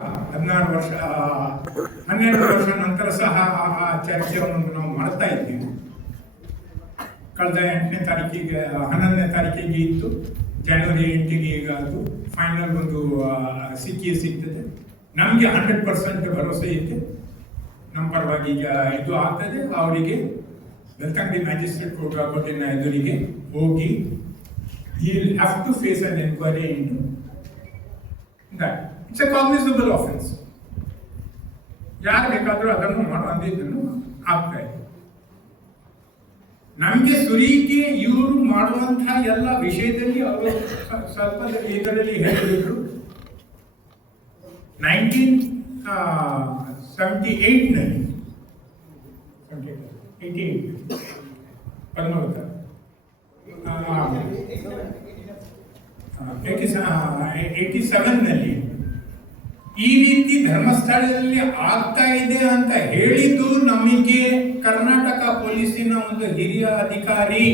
16 ವರ್ಷ 12 ವರ್ಷ ನಂತರ ಸಹ ಆ ಚರ್ಚೆಯನ್ನು ನಾವು ಮಾಡ್ತಾ ಇದ್ದೀವಿ. ಕಳೆದ 8ನೇ ತಾರೀಕಿಗೆ 11ನೇ ತಾರೀಕಿಗೆ ಇತ್ತು, ಜನವರಿ 8ಗೆ ಈಗ ಅದು ಫೈನಲ್ ಒಂದು ಸಿಗ್ತದೆ. ನಮಗೆ 100% ಭರವಸೆ ಇದೆ, ನಮ್ಮ ಪರವಾಗಿ ಈಗ ಇದು ಆಗ್ತದೆ. ಅವರಿಗೆ ಬೆಳ್ತಂಗಡಿ ಮ್ಯಾಜಿಸ್ಟ್ರೇಟ್ ಕೋರ್ಟಿನ ಎದುರಿಗೆ ಹೋಗಿ he will have to face an inquiry into that. It's a cognizable offense. ಯಾರು ಬೇಕಾದರೂ ಅದನ್ನು ಮಾಡುವಂಥದ್ದನ್ನು ಆಗ್ತಾ ಇದೆ. ನಮಗೆ ಸುರಿಗೆ ಇವರು ಮಾಡುವಂತಹ ಎಲ್ಲ ವಿಷಯದಲ್ಲಿ ಅವರು ಸ್ವಲ್ಪ ಇದರಲ್ಲಿ ಹೇಳಿದ್ರು. 1978ನಲ್ಲಿ 87ನಲ್ಲಿ ಈ ರೀತಿ ಧರ್ಮಸ್ಥಳದಲ್ಲಿ ಆಗ್ತಾ ಇದೆ ಅಂತ ಹೇಳಿದ್ದು ನಮಗೆ ಕರ್ನಾಟಕ ಪೊಲೀಸಿನ ಒಂದು ಹಿರಿಯ ಅಧಿಕಾರಿ.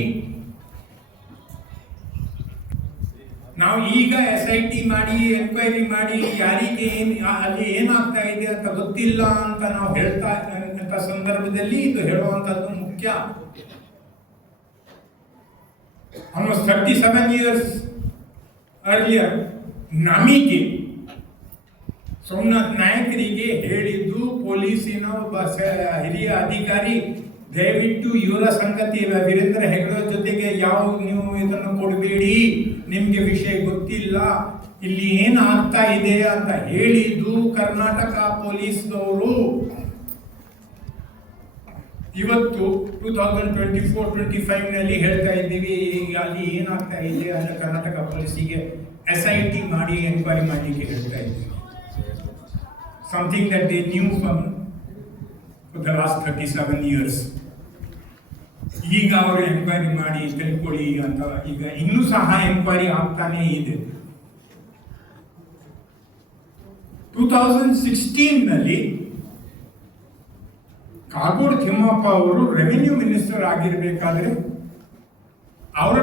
ನಾವು ಈಗ SIT ಮಾಡಿ ಎನ್ಕ್ವೈರಿ ಮಾಡಿ ಯಾರಿಗೆ ಅಲ್ಲಿ ಏನಾಗ್ತಾ ಇದೆ ಅಂತ ಗೊತ್ತಿಲ್ಲ ಅಂತ ನಾವು ಹೇಳ್ತಾ ಇದ್ದಂಥ ಸಂದರ್ಭದಲ್ಲಿ ಇದು ಹೇಳುವಂಥದ್ದು ಮುಖ್ಯ. ಆಲ್ಮೋಸ್ಟ್ 37 years ಅರ್ಲಿಯರ್ ನಮಗೆ ಸೋಮನಾಥ್ ನಾಯಕರಿಗೆ ಹೇಳಿದ್ದು ಪೊಲೀಸಿನ ಒಬ್ಬ ಹಿರಿಯ ಅಧಿಕಾರಿ, ದಯವಿಟ್ಟು ಇವರ ಸಂಗತಿ ವೀರೇಂದ್ರ ಹೆಗ್ಡೆ ಜೊತೆಗೆ ನೀವು ಇದನ್ನು ಕೊಡಬೇಡಿ, ನಿಮ್ಗೆ ವಿಷಯ ಗೊತ್ತಿಲ್ಲ, ಇಲ್ಲಿ ಏನು ಆಗ್ತಾ ಇದೆ ಅಂತ ಹೇಳಿದ್ದು ಕರ್ನಾಟಕ ಪೊಲೀಸ್ದವರು. ಇವತ್ತು 2024-25ನಲ್ಲಿ ಹೇಳ್ತಾ ಇದ್ದೀವಿ, ಅಲ್ಲಿ ಏನಾಗ್ತಾ ಇದೆ ಅಂತ ಕರ್ನಾಟಕ ಪೊಲೀಸಿಗೆ SIT ಮಾಡಿ ಎನ್ಕ್ವೈರಿ ಮಾಡಲಿಕ್ಕೆ ಹೇಳ್ತಾ ಇದ್ದೀವಿ. Something that they knew for the last 37 years. ಈಗ ಅವರು ಎನ್ಕ್ವೈರಿ ಮಾಡಿ ತಿಳ್ಕೊಳ್ಳಿ ಅಂತ ಈಗ ಇನ್ನೂ ಸಹ ಎನ್ಕ್ವೈರಿ ಆಗ್ತಾನೇ ಇದೆ. 2016ನಲ್ಲಿ ಕಾಗೋಡು ತಿಮ್ಮಪ್ಪ ಅವರು ರೆವಿನ್ಯೂ ಮಿನಿಸ್ಟರ್ ಆಗಿರಬೇಕಾದ್ರೆ ಅವ್ರ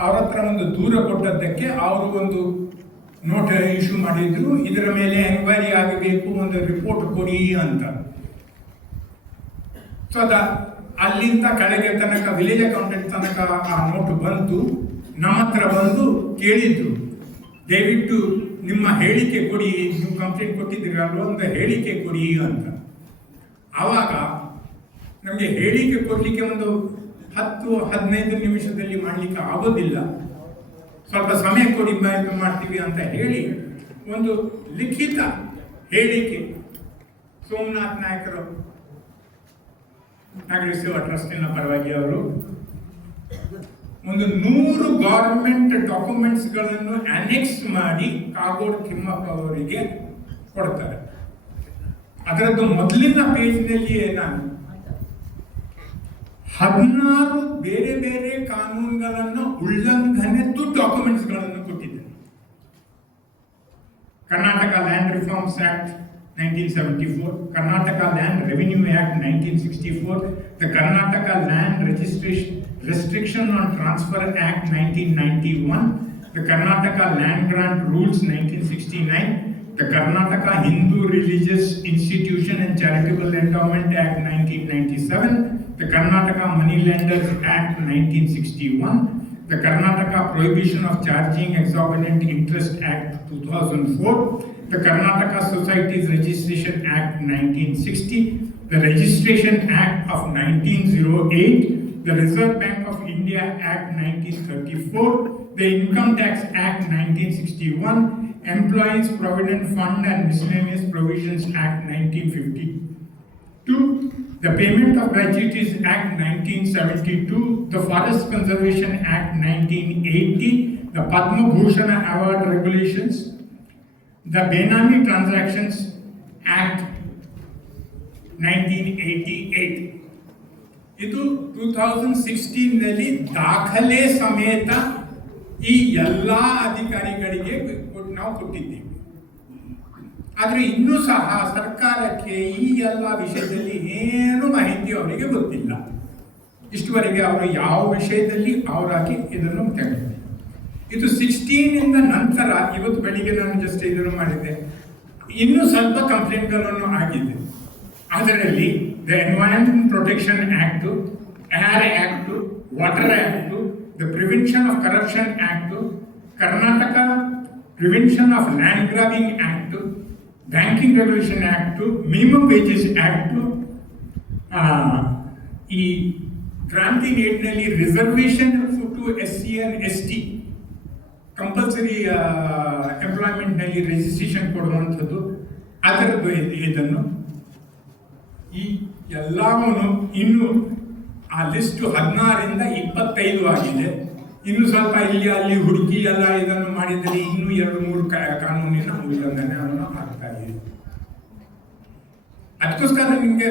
ಹತ್ರ ಒಂದು ದೂರ ಕೊಟ್ಟದ್ದಕ್ಕೆ ಅವರು ಒಂದು ನೋಟ್ ಇಶ್ಯೂ ಮಾಡಿದ್ರು, ಇದರ ಮೇಲೆ ಎನ್ಕ್ವೈರಿ ಆಗಬೇಕು, ಒಂದು ರಿಪೋರ್ಟ್ ಕೊಡಿ ಅಂತ. ಸೊ ಅಲ್ಲಿಂದ ಕೆಳಗೆ ತನಕ ವಿಲೇಜ್ ಅಕೌಂಟೆಂಟ್ ತನಕ ಆ ನೋಟ್ ಬಂತು. ನಮ್ಮ ಹತ್ರ ಬಂದು ಕೇಳಿದ್ರು, ದಯವಿಟ್ಟು ನಿಮ್ಮ ಹೇಳಿಕೆ ಕೊಡಿ, ನೀವು ಕಂಪ್ಲೇಂಟ್ ಕೊಟ್ಟಿದ್ದೀರಲ್ವ, ಒಂದು ಹೇಳಿಕೆ ಕೊಡಿ ಅಂತ. ಆವಾಗ ನಮಗೆ ಹೇಳಿಕೆ ಕೊಡಲಿಕ್ಕೆ ಒಂದು 10-15 ನಿಮಿಷದಲ್ಲಿ ಮಾಡಲಿಕ್ಕೆ ಆಗೋದಿಲ್ಲ, ಸ್ವಲ್ಪ ಸಮಯ ಕೊಡಿ ಮಾಡ್ತೀವಿ ಅಂತ ಹೇಳಿ ಒಂದು ಲಿಖಿತ ಹೇಳಿಕೆ ಸೋಮನಾಥ್ ನಾಯಕರು ನಾಗರಿಕ ಟ್ರಸ್ಟಿನ ಪರವಾಗಿ ಅವರು ಒಂದು 100 ಗವರ್ಮೆಂಟ್ ಡಾಕ್ಯುಮೆಂಟ್ಸ್ಗಳನ್ನು ಅನೆಕ್ಸ್ ಮಾಡಿ ಕಾಗೋಡು ತಿಮ್ಮಪ್ಪ ಅವರಿಗೆ ಕೊಡ್ತಾರೆ. ಅದರದ್ದು ಮೊದಲಿನ ಪೇಜ್ನಲ್ಲಿಯೇ ನಾನು 16 ಬೇರೆ ಬೇರೆ ಕಾನೂನುಗಳನ್ನು ಉಲ್ಲಂಘನೆದ್ದು ಡಾಕ್ಯುಮೆಂಟ್ಸ್ಗಳನ್ನು ಕೊಟ್ಟಿದ್ದೇನೆ. Karnataka land reforms act 1974, Karnataka Land Revenue Act 1964, the Karnataka Land Restriction on Transfer Act 1991, the Karnataka Land Grant Rules 1969, the Karnataka Hindu Religious Institution and Charitable Endowment Act 1997, the Karnataka Moneylenders Act 1961, the Karnataka Prohibition of Charging Exorbitant Interest Act 2004, the Karnataka Societies Registration Act 1960, the Registration Act of 1908, the Reserve Bank of India Act 1934, the Income Tax Act 1961, Employees Provident Fund and Miscellaneous Provisions Act 1952, the Payment of Gratuities Act 1972, the Forest Conservation Act 1980, the Padma Bhushan Award Regulations, the Benami Transactions Act 1988. ಇದು 2016ನಲ್ಲಿ ದಾಖಲೆ ಸಮೇತ ಈ ಎಲ್ಲ ಅಧಿಕಾರಿಗಳಿಗೆ ನಾವು ಕೊಟ್ಟಿದ್ದೀವಿ. ಆದರೆ ಇನ್ನೂ ಸಹ ಸರ್ಕಾರಕ್ಕೆ ಈ ಎಲ್ಲ ವಿಷಯದಲ್ಲಿ ಏನು ಮಾಹಿತಿ ಅವರಿಗೆ ಗೊತ್ತಿಲ್ಲ. ಇಷ್ಟುವರೆಗೆ ಅವರು ಯಾವ ವಿಷಯದಲ್ಲಿ ಅವರಾಗಿ ಇದನ್ನು ತೆಗೆದು ಇದು 16 ನಂತರ ಇವತ್ತು ಬೆಳಿಗ್ಗೆ ನಾನು ಜಸ್ಟ್ ಇದನ್ನು ಮಾಡಿದ್ದೆ. ಇನ್ನೂ ಸ್ವಲ್ಪ ಕಂಪ್ಲೇಂಟ್ಗಳನ್ನು ಆಗಿದೆ. ಅದರಲ್ಲಿ the environment protection act, air act, water act, the prevention of corruption act, Karnataka prevention of land grabbing act, banking regulation act, minimum wages act, ಈ ಕ್ರಾಂತಿ ನೇಟ್ನಲ್ಲಿ reservation to SC and ST compulsory ಎಂಪ್ಲಾಯ್ಮೆಂಟ್ನಲ್ಲಿ ರಿಜಿಸ್ಟ್ರೇಷನ್ ಕೊಡುವಂಥದ್ದು, ಅದರದ್ದು ಇದನ್ನು ಈ ಎಲ್ಲವನ್ನು ಇನ್ನು ಆ ಲಿಸ್ಟು 16ರಿಂದ 25 ಆಗಿದೆ. ಇನ್ನು ಸ್ವಲ್ಪ ಇಲ್ಲಿ ಅಲ್ಲಿ ಹುಡುಕಿ ಎಲ್ಲ ಇದನ್ನು ಮಾಡಿದರೆ ಇನ್ನೂ 2-3 ಕಾನೂನಿನ ಉಲ್ಲಂಘನೆಯನ್ನು ಆಗ್ತಾ ಇದೆ. ಅದಕ್ಕೋಸ್ಕರ ನಿಮಗೆ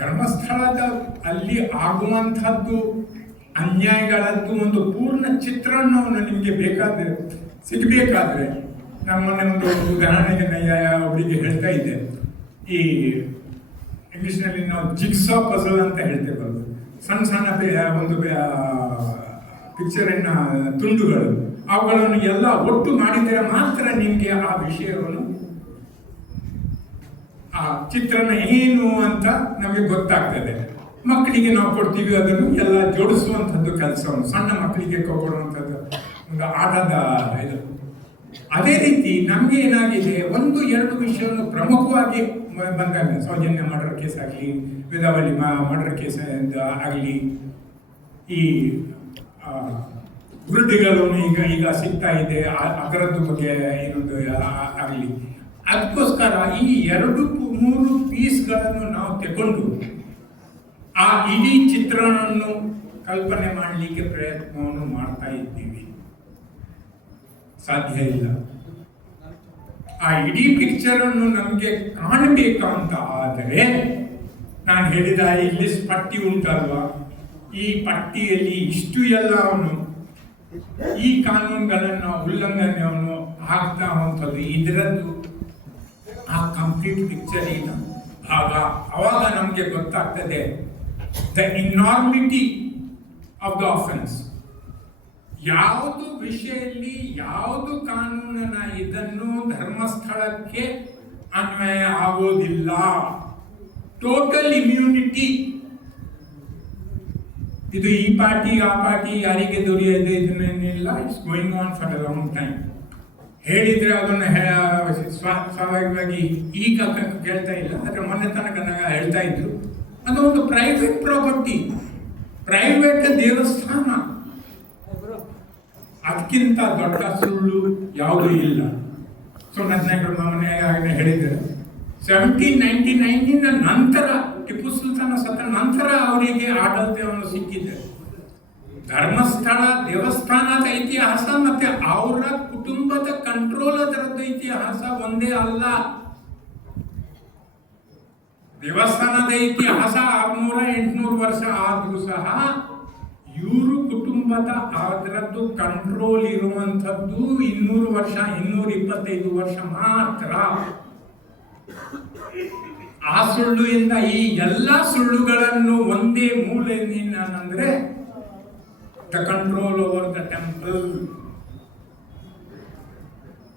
ಧರ್ಮಸ್ಥಳದ ಅಲ್ಲಿ ಆಗುವಂಥದ್ದು ಅನ್ಯಾಯಗಳದ್ದು ಒಂದು ಪೂರ್ಣ ಚಿತ್ರಣವನ್ನು ನಿಮಗೆ ಸಿಗಬೇಕಾದ್ರೆ ನಾನು ಮೊನ್ನೆ ಒಂದು ಉದಾಹರಣೆಗೆ ಒಬ್ಬರಿಗೆ ಹೇಳ್ತಾ ಇದ್ದೆ. ಈ ಇಂಗ್ಲಿಷ್ನಲ್ಲಿ ನಾವು ಜಿಗ್ಸಾ ಪಜಲ್ ಅಂತ ಹೇಳ್ತೇವೆ. ಸಣ್ಣ ಸಣ್ಣ ಒಂದು ಪಿಕ್ಚರಿನ ತುಂಡುಗಳು, ಅವುಗಳನ್ನು ಎಲ್ಲ ಒಟ್ಟು ಮಾಡಿದರೆ ಮಾತ್ರ ನಿಮಗೆ ಆ ವಿಷಯವನ್ನು, ಆ ಚಿತ್ರಣ ಏನು ಅಂತ ನಮಗೆ ಗೊತ್ತಾಗ್ತದೆ. ಮಕ್ಕಳಿಗೆ ನಾವು ಕೊಡ್ತೀವಿ, ಅದನ್ನು ಎಲ್ಲ ಜೋಡಿಸುವಂಥದ್ದು ಕೆಲಸವನ್ನು ಸಣ್ಣ ಮಕ್ಕಳಿಗೆ ಕೊಡುವಂಥದ್ದು ಒಂದು ಆಟದ ಇದು. ಅದೇ ರೀತಿ ನಮಗೆ ಏನಾಗಿದೆ, 1-2 ವಿಷಯವನ್ನು ಪ್ರಮುಖವಾಗಿ ಬಂದಾಗ, ಸೌಜನ್ಯ ಮರ್ಡರ್ ಕೇಸ್ ಆಗಲಿ, ವೇದಾವಳಿ ಮರ್ಡರ್ ಕೇಸ್ ಆಗಲಿ, ಈ ವೃದ್ಧಿಗಳು ಈಗ ಸಿಗ್ತಾ ಇದೆ, ಅದರದ್ದು ಬಗ್ಗೆ ಏನೊಂದು ಆಗಲಿ. ಅದಕ್ಕೋಸ್ಕರ ಈ 2-3 ಪೀಸ್ಗಳನ್ನು ನಾವು ತಗೊಂಡು ಆ ಇಡೀ ಚಿತ್ರಣವನ್ನು ಕಲ್ಪನೆ ಮಾಡಲಿಕ್ಕೆ ಪ್ರಯತ್ನವನ್ನು ಮಾಡ್ತಾ ಇದ್ದೀವಿ. ಸಾಧ್ಯ ಇಲ್ಲ. ಆ ಇಡೀ ಪಿಕ್ಚರ್ ಅನ್ನು ನಮಗೆ ಕಾಣಬೇಕಂತ ಆದರೆ, ನಾನು ಹೇಳಿದ ಇಲ್ಲಿ ಪಟ್ಟಿ ಉಂಟಲ್ವಾ, ಈ ಪಟ್ಟಿಯಲ್ಲಿ ಇಷ್ಟು ಎಲ್ಲವನ್ನು ಈ ಕಾನೂನುಗಳನ್ನು ಉಲ್ಲಂಘನೆಯನ್ನು ಆಗ್ತಾ ಹೋಗುವಂಥದ್ದು, ಇದರದ್ದು ಆ ಕಂಪ್ಲೀಟ್ ಪಿಕ್ಚರಿನ ಭಾಗ. ಅವಾಗ ನಮಗೆ ಗೊತ್ತಾಗ್ತದೆ the enormity of the offence. ಯಾವುದು ವಿಷಯದಲ್ಲಿ ಯಾವುದು ಕಾನೂನಿನ ಇದನ್ನು ಧರ್ಮಸ್ಥಳಕ್ಕೆ ಅನ್ವಯ ಆಗೋದಿಲ್ಲ. Total immunity. ಇದು ಈ ಪಾರ್ಟಿ ಆ ಪಾರ್ಟಿ ಯಾರಿಗೆ ದೊರೆಯದೆ ಇದನ್ನೇನಿಲ್ಲ. It's going on for a long time. ಹೇಳಿದ್ರೆ ಅದನ್ನು ಸ್ವಾಭಾವಿಕವಾಗಿ ಈಗ ಕೇಳ್ತಾ ಇಲ್ಲ, ಆದರೆ ಮೊನ್ನೆ ತನಕ ಹೇಳ್ತಾ ಇದ್ರು. ಅದು ಒಂದು ಪ್ರೈವೇಟ್ ಪ್ರಾಪರ್ಟಿ, ಪ್ರೈವೇಟ್ ದೇವಸ್ಥಾನ. ಅದಕ್ಕಿಂತ ದೊಡ್ಡ ಸುಳ್ಳು ಯಾವುದೂ ಇಲ್ಲ. ಸೊ ನನ್ನ ಮನೆಯಾಗಲೇ ಹೇಳಿದ್ದಾರೆ, 1799 ನಂತರ, ಟಿಪ್ಪು ಸುಲ್ತಾನ ಸತ್ತ ನಂತರ ಅವರಿಗೆ ಆಡಳಿತವನ್ನು ಸಿಕ್ಕಿದೆ. ಧರ್ಮಸ್ಥಳ ದೇವಸ್ಥಾನದ ಇತಿಹಾಸ ಮತ್ತೆ ಅವರ ಕುಟುಂಬದ ಕಂಟ್ರೋಲ್ ಅದರದ್ದು ಇತಿಹಾಸ ಒಂದೇ ಅಲ್ಲ. ದೇವಸ್ಥಾನದ ಇತಿಹಾಸ 600-800 ವರ್ಷ ಆದ್ರೂ ಸಹ ಇವರು ಕುಟುಂಬದ ಅದರದ್ದು ಕಂಟ್ರೋಲ್ ಇರುವಂಥದ್ದು 200 ವರ್ಷ 225 ವರ್ಷ ಮಾತ್ರ. ಆ ಸುಳ್ಳಿಂದ ಈ ಎಲ್ಲ ಸುಳ್ಳುಗಳನ್ನು ಒಂದೇ ಮೂಲೆಯಿಂದ ಅಂದ್ರೆ the control over the temple.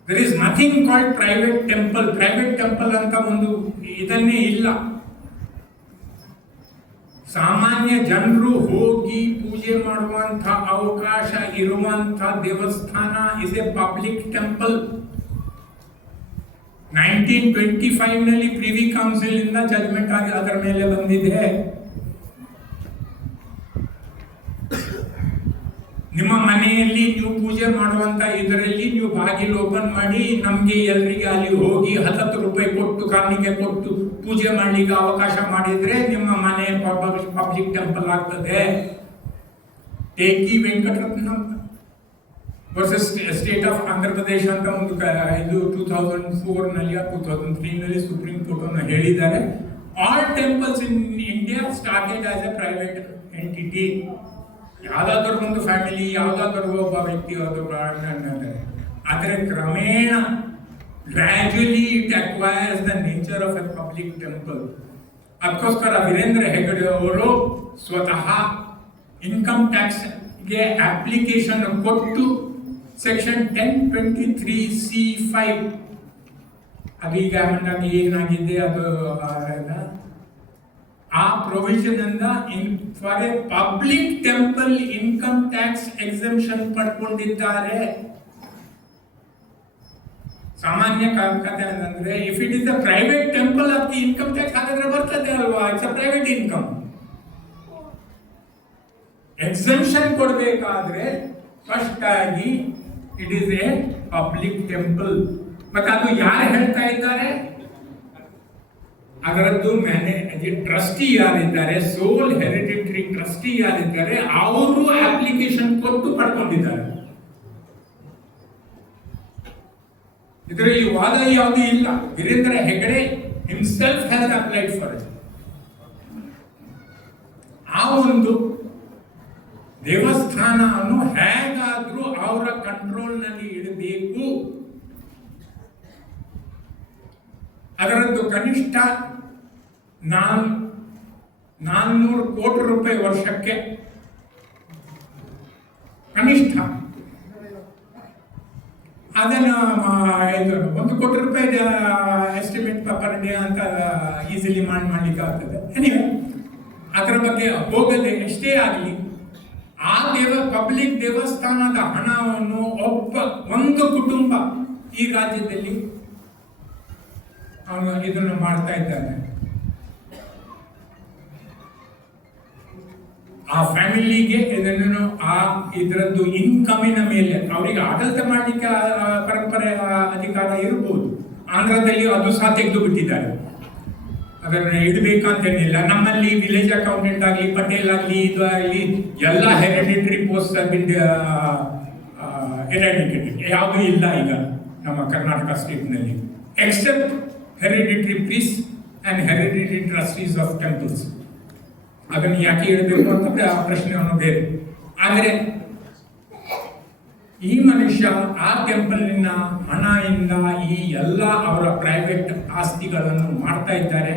There is nothing called private temple. Private temple ಅಂತ ಒಂದು ಇದನ್ನೇ ಇಲ್ಲ. ಸಾಮಾನ್ಯ ಜನರು ಹೋಗಿ ಪೂಜೆ ಮಾಡುವಂಥ ಅವಕಾಶ ಇರುವಂಥ ದೇವಸ್ಥಾನ is a public temple. 1925 Privy Council ಇಂದ ಜಜ್ಮೆಂಟ್ ಆಗಿ ಅದರ ಮೇಲೆ ಬಂದಿದೆ. ನಿಮ್ಮ ಮನೆಯಲ್ಲಿ ನೀವು ಪೂಜೆ ಮಾಡುವಂತ ಇದರಲ್ಲಿ ನೀವು ಬಾಗಿಲು ಓಪನ್ ಮಾಡಿ ನಮ್ಗೆ ಎಲ್ರಿಗೆ ಅಲ್ಲಿ ಹೋಗಿ 10 ರೂಪಾಯಿ ಕೊಟ್ಟು ಕಾಣಿಕೆ ಕೊಟ್ಟು ಪೂಜೆ ಮಾಡ್ಲಿಕ್ಕೆ ಅವಕಾಶ ಮಾಡಿದ್ರೆ ನಿಮ್ಮ ಮನೆ ಪಬ್ಲಿಕ್ ಟೆಂಪಲ್ ಆಗ್ತದೆ. ಟೇಕಿ Venkataratnam versus state of Andhra Pradesh ಅಂತ ಒಂದು ಇದು 2004 2003 ಸುಪ್ರೀಂ ಕೋರ್ಟ್ ಅನ್ನು ಹೇಳಿದ್ದಾರೆ. All temples in India started as a private entity. ಯಾವುದಾದ್ರೂ ಒಂದು ಫ್ಯಾಮಿಲಿ, ಯಾವುದಾದ್ರೂ ಒಬ್ಬ ವ್ಯಕ್ತಿ ಅದು ಆದರೆ ಕ್ರಮೇಣ gradually it acquires the nature of a public temple. ಅದಕ್ಕೋಸ್ಕರ ವೀರೇಂದ್ರ ಹೆಗಡೆ ಅವರು ಸ್ವತಃ ಇನ್ಕಮ್ ಟ್ಯಾಕ್ಸ್ಗೆ ಅಪ್ಲಿಕೇಶನ್ ಕೊಟ್ಟು ಸೆಕ್ಷನ್ 1023C5 ಅದು ಈಗ ಏನಾಗಿದೆ ಅದು ಆ ಪ್ರೊವಿಷನ್ ಇಂದ for a public temple income tax exemption ಪಡ್ಕೊಂಡಿದ್ದಾರೆ. ಸಾಮಾನ್ಯ ಕಥೆ ಅಂತಂದ್ರೆ if it is a private temple ಅದಕ್ಕೆ ಇನ್ಕಮ್ ಟ್ಯಾಕ್ಸ್ ಹಾಕಿದ್ರೆ ಬರ್ತದೆ ಅಲ್ವಾ, it's a private income. Exemption ಕೊಡಬೇಕಾದ್ರೆ ಫಸ್ಟ್ ಆಗಿ it is a public temple. ಮತ್ತೆ ಅದು ಯಾರು ಹೇಳ್ತಾ ಇದ್ದಾರೆ? ಅದರದ್ದು ಟ್ರಸ್ಟಿ ಯಾರಿದ್ದಾರೆ, ಸೋಲ್ ಹೆರಿಡಿಟರಿ ಟ್ರಸ್ಟಿ ಯಾರಿದ್ದಾರೆ, ಅವರು ಅಪ್ಲಿಕೇಶನ್ ಕೊಟ್ಟು ಪಡ್ಕೊಂಡಿದ್ದಾರೆ. ಇದರಲ್ಲಿ ವಾದ ಯಾವುದೂ ಇಲ್ಲ. Veerendra Hegde himself has applied for it. ಆ ಒಂದು ದೇವಸ್ಥಾನವನ್ನು ಹೇಗಾದ್ರೂ ಅವರ ಕಂಟ್ರೋಲ್ ನಲ್ಲಿ ಇಡಬೇಕು. ಅದರದ್ದು ಕನಿಷ್ಠ 400 ಕೋಟಿ ರೂಪಾಯಿ ವರ್ಷಕ್ಕೆ ಕನಿಷ್ಠ. ಅದನ್ನು 1 ಕೋಟಿ ರೂಪಾಯಿ ಎಸ್ಟಿಮೇಟ್ ಪರ್ ಡೇ ಅಂತ ಈಸಿಲಿ ಮಾಡ್ಲಿಕ್ಕೆ ಆಗ್ತದೆ. ಎನಿವೆ ಅದರ ಬಗ್ಗೆ ಹೋಗದೆ ಎಷ್ಟೇ ಆಗಲಿ, ಆ ಪಬ್ಲಿಕ್ ದೇವಸ್ಥಾನದ ಹಣವನ್ನು ಒಂದು ಕುಟುಂಬ ಈ ರಾಜ್ಯದಲ್ಲಿ ಅವನು ಇದನ್ನು ಮಾಡ್ತಾ ಇದ್ದಾನೆ. ಆ ಫ್ಯಾಮಿಲಿಗೆ ಇದರದ್ದು ಇನ್ಕಮಿನ ಮೇಲೆ ಅವರಿಗೆ ಆಡಳಿತ ಮಾಡಲಿಕ್ಕೆ ಪರಂಪರೆ ಅಧಿಕಾರ ಇರಬಹುದು. ಆಂಧ್ರದಲ್ಲಿ ಅದು ಸಹ ತೆಗೆದು ಬಿಟ್ಟಿದ್ದಾರೆ. ಅದನ್ನು ಇಡಬೇಕಂತೇನಿಲ್ಲ. ನಮ್ಮಲ್ಲಿ ವಿಲೇಜ್ ಅಕೌಂಟೆಂಟ್ ಆಗಲಿ, ಪಟೇಲ್ ಆಗಲಿ, ಇದು ಆಗಲಿ ಎಲ್ಲ ಹೆರಿಡಿಟರಿ ಪೋಸ್ಟ್ ಎರಾಡಿಕೇಟೆಡ್. ಯಾವುದೂ ಇಲ್ಲ ಈಗ ನಮ್ಮ ಕರ್ನಾಟಕ ಸ್ಟೇಟ್ನಲ್ಲಿ, except hereditary priest and hereditary trustees of temples. ಅದನ್ನು ಯಾಕೆ ಇಡಬೇಕು ಅಂತಂದ್ರೆ ಆ ಪ್ರಶ್ನೆಯನ್ನು ಬೇರೆ. ಆದರೆ ಈ ಮನುಷ್ಯ ಆ ಟೆಂಪಲ್ನ ಹಣದಿಂದ ಈ ಎಲ್ಲ ಅವರ ಪ್ರೈವೇಟ್ ಆಸ್ತಿಗಳನ್ನು ಮಾಡ್ತಾ ಇದ್ದಾರೆ.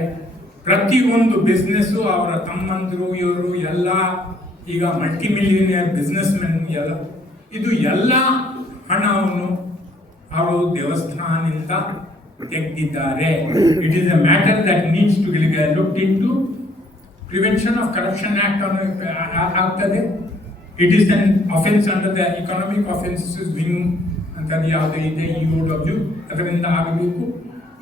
ಪ್ರತಿಯೊಂದು ಬಿಸ್ನೆಸ್ಸು ಅವರ ತಮ್ಮಂದರು ಇವರು ಎಲ್ಲ ಈಗ ಮಲ್ಟಿ ಮಿಲಿಯನಿಯರ್ ಬಿಸ್ನೆಸ್ ಮೆನ್ ಎಲ್ಲ ಇದು ಎಲ್ಲ ಹಣವನ್ನು ಅವರು ದೇವಸ್ಥಾನದಿಂದ ತೆಗೆದಿದ್ದಾರೆ. It is a matter that needs to looked into. Prevention of corruption act ಆಗ್ತದೆ. It is an offence under the economic offences wing ಅಂತ ಯಾವುದು ಇದೆ, EOW, ಅದರಿಂದ ಆಗಬೇಕು.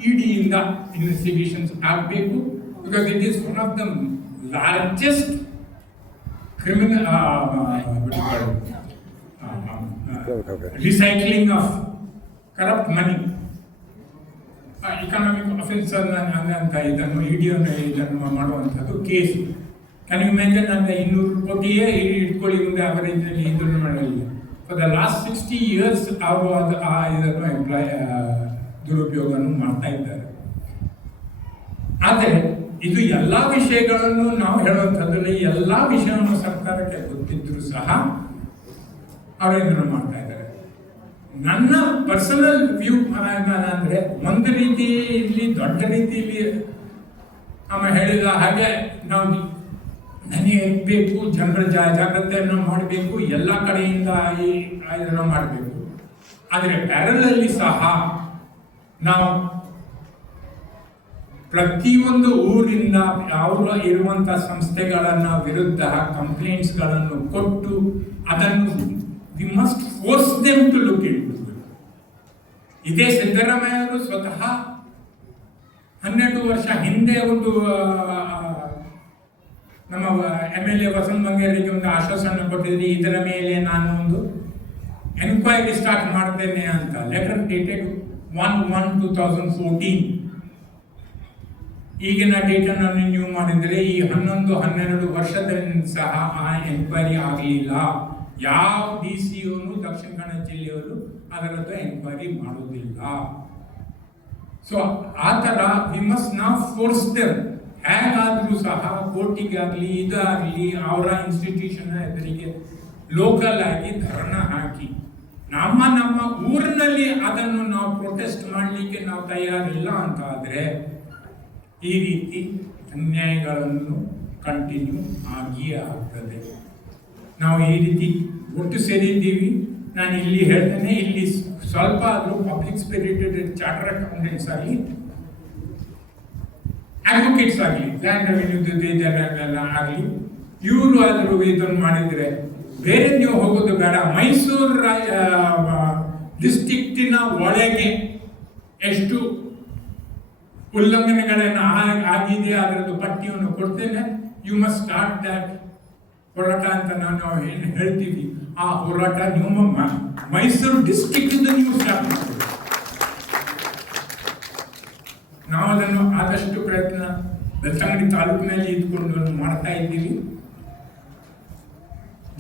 ED-ಯಿಂದ ಇನ್ವೆಸ್ಟಿಗೇಷನ್ಸ್ ಆಗಬೇಕು. Because it is one of the largest criminal recycling of corrupt money. Economic offence ಅಂತ ಇದನ್ನು ಇದನ್ನು ಮಾಡುವಂಥದ್ದು ಕೇಸು. Can you imagine? ಅಂದರೆ 200 ಕೋಟಿಯೇ ಇಟ್ಕೊಳ್ಳಿ ಮುಂದೆ ಅವರೇಜ್ನಲ್ಲಿ ಇದನ್ನು ಮಾಡಲಿಲ್ಲ. ಫಾರ್ ದ ಲಾಸ್ಟ್ 60 years ಅವರು ಇದನ್ನು ದುರುಪಯೋಗವನ್ನು ಮಾಡ್ತಾ ಇದ್ದಾರೆ. ಆದರೆ ಇದು ಎಲ್ಲ ವಿಷಯಗಳನ್ನು ನಾವು ಹೇಳುವಂಥದ್ರಲ್ಲಿ ಎಲ್ಲ ವಿಷಯವನ್ನು ಸರ್ಕಾರಕ್ಕೆ ಗೊತ್ತಿದ್ದರೂ ಸಹ ಅವರು ಇದನ್ನು ಮಾಡ್ತಾ ಇದ್ದಾರೆ. ನನ್ನ ಪರ್ಸನಲ್ ವ್ಯೂ ಅಂದರೆ ಒಂದು ರೀತಿಯಲ್ಲಿ ದೊಡ್ಡ ರೀತಿಯಲ್ಲಿ ಹೇಳಿದ ಹಾಗೆ ನಾವು ಬೇಕು, ಜನರ ಜಾಗ್ರತೆಯನ್ನು ಮಾಡಬೇಕು, ಎಲ್ಲ ಕಡೆಯಿಂದ ಇದನ್ನು ಮಾಡಬೇಕು. ಆದರೆ ಪ್ಯಾರಲಲ್ಲಿ ಸಹ ನಾವು ಪ್ರತಿಯೊಂದು ಊರಿಂದ ಅವರು ಇರುವಂಥ ಸಂಸ್ಥೆಗಳನ್ನು ವಿರುದ್ಧ ಕಂಪ್ಲೇಂಟ್ಸ್ಗಳನ್ನು ಕೊಟ್ಟು ಅದನ್ನು we must force them to look it. ಇದೇ ಸಿದ್ದರಾಮಯ್ಯವರು ಸ್ವತಃ 12 ವರ್ಷ ಹಿಂದೆ ಒಂದು ನಮ್ಮ MLA ವಸಂತ ಬಂಗೇರಿಗೆ ಒಂದು ಆಶ್ವಾಸನೆ ಕೊಟ್ಟಿದ್ರಿ, ಇದರ ಮೇಲೆ ನಾನು ಒಂದು ಎನ್ಕ್ವೈರಿ ಸ್ಟಾರ್ಟ್ ಮಾಡ್ತೇನೆ ಅಂತ. Letter dated 1/1/2014. ಈಗಿನ ಡೇಟನ್ನು ನೀವು ಮಾಡಿದರೆ ಈ 11-12 ವರ್ಷದಲ್ಲಿ ಸಹ ಆ ಎನ್ಕ್ವೈರಿ ಆಗಲಿಲ್ಲ. ಯಾವ DCOನು ದಕ್ಷಿಣ ಕನ್ನಡ ಜಿಲ್ಲೆಯವರು ಅದರದ್ದು ಎನ್ಕ್ವೈರಿ ಮಾಡುವುದಿಲ್ಲ. ಸೊ ಆ ಥರ ವಿ ಮಸ್ಟ್ ನಾವ್ ಫೋರ್ಸ್ ದೆಮ್. ಹೇಗಾದರೂ ಸಹ ಕೋರ್ಟಿಗೆ ಆಗಲಿ ಇದಾಗಲಿ ಅವರ ಇನ್ಸ್ಟಿಟ್ಯೂಷನ್ ಎದುರಿಗೆ ಲೋಕಲ್ ಆಗಿ ಧರಣ ಹಾಕಿ ನಮ್ಮ ಊರಿನಲ್ಲಿ ಅದನ್ನು ನಾವು ಪ್ರೊಟೆಸ್ಟ್ ಮಾಡಲಿಕ್ಕೆ ನಾವು ತಯಾರಿಲ್ಲ ಅಂತ ಆದರೆ ಈ ರೀತಿ ಅನ್ಯಾಯಗಳನ್ನು ಕಂಟಿನ್ಯೂ ಆಗಿಯೇ ಆಗ್ತದೆ. ನಾವು ಈ ರೀತಿ ಒಟ್ಟು ಸೇರಿದ್ದೀವಿ. ನಾನು ಇಲ್ಲಿ ಹೇಳ್ತೇನೆ, ಇಲ್ಲಿ ಸ್ವಲ್ಪ ಆದರೂ ಪಬ್ಲಿಕ್ ಸ್ಪಿರಿಟೆಡ್ ಚಾರ್ಟರ್ ಅಕೌಂಟೆಂಟ್ಸ್ ಆಗಲಿ, ಅಡ್ವೊಕೇಟ್ಸ್ ಆಗಲಿ, ಲ್ಯಾಂಡ್ ರೆವಿನ್ಯೂ ಆಗಲಿ, ಇವರು ಆದರೂ ಇದನ್ನು ಮಾಡಿದರೆ ಬೇರೆ ನೀವು ಹೋಗೋದು ಬೇಡ. ಮೈಸೂರು ಡಿಸ್ಟ್ರಿಕ್ಟಿನ ಒಳಗೆ ಎಷ್ಟು ಉಲ್ಲಂಘನೆಗಳನ್ನು ಆಗಿದೆ ಅದರದ್ದು ಪಟ್ಟಿಯನ್ನು ಕೊಡ್ತೇನೆ. ಯು ಮಸ್ಟ್ ಸ್ಟಾರ್ಟ್ ದ್ಯಾಟ್ ಹೋರಾಟ ಅಂತ ನಾವು ಏನು ಹೇಳ್ತೀವಿ, ಆ ಹೋರಾಟ ನೀವು ಮೈಸೂರು ಡಿಸ್ಟ್ರಿಕ್ಟ್ ನೀವು ಸ್ಟಾರ್ಟ್ ಮಾಡಬೇಕು. ನಾವು ಅದನ್ನು ಆದಷ್ಟು ಪ್ರಯತ್ನ ಬೆಳ್ತಂಗಡಿ ತಾಲೂಕಿನಲ್ಲಿ ಇದ್ಕೊಂಡು ಮಾಡ್ತಾ ಇದ್ದೀವಿ.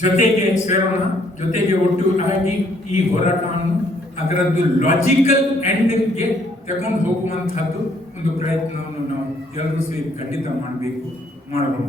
ಜೊತೆಗೆ ಸೇರೋಣ, ಜೊತೆಗೆ ಒಟ್ಟು ಆಗಿ ಈ ಹೋರಾಟವನ್ನು ಅದರದ್ದು ಲಾಜಿಕಲ್ ಎಂಡ್ಗೆ ತಗೊಂಡು ಹೋಗುವಂತಹದ್ದು ಒಂದು ಪ್ರಯತ್ನವನ್ನು ನಾವು ಎಲ್ಲರೂ ಸೇರಿ ಖಂಡಿತ ಮಾಡಬೇಕು, ಮಾಡೋಣ.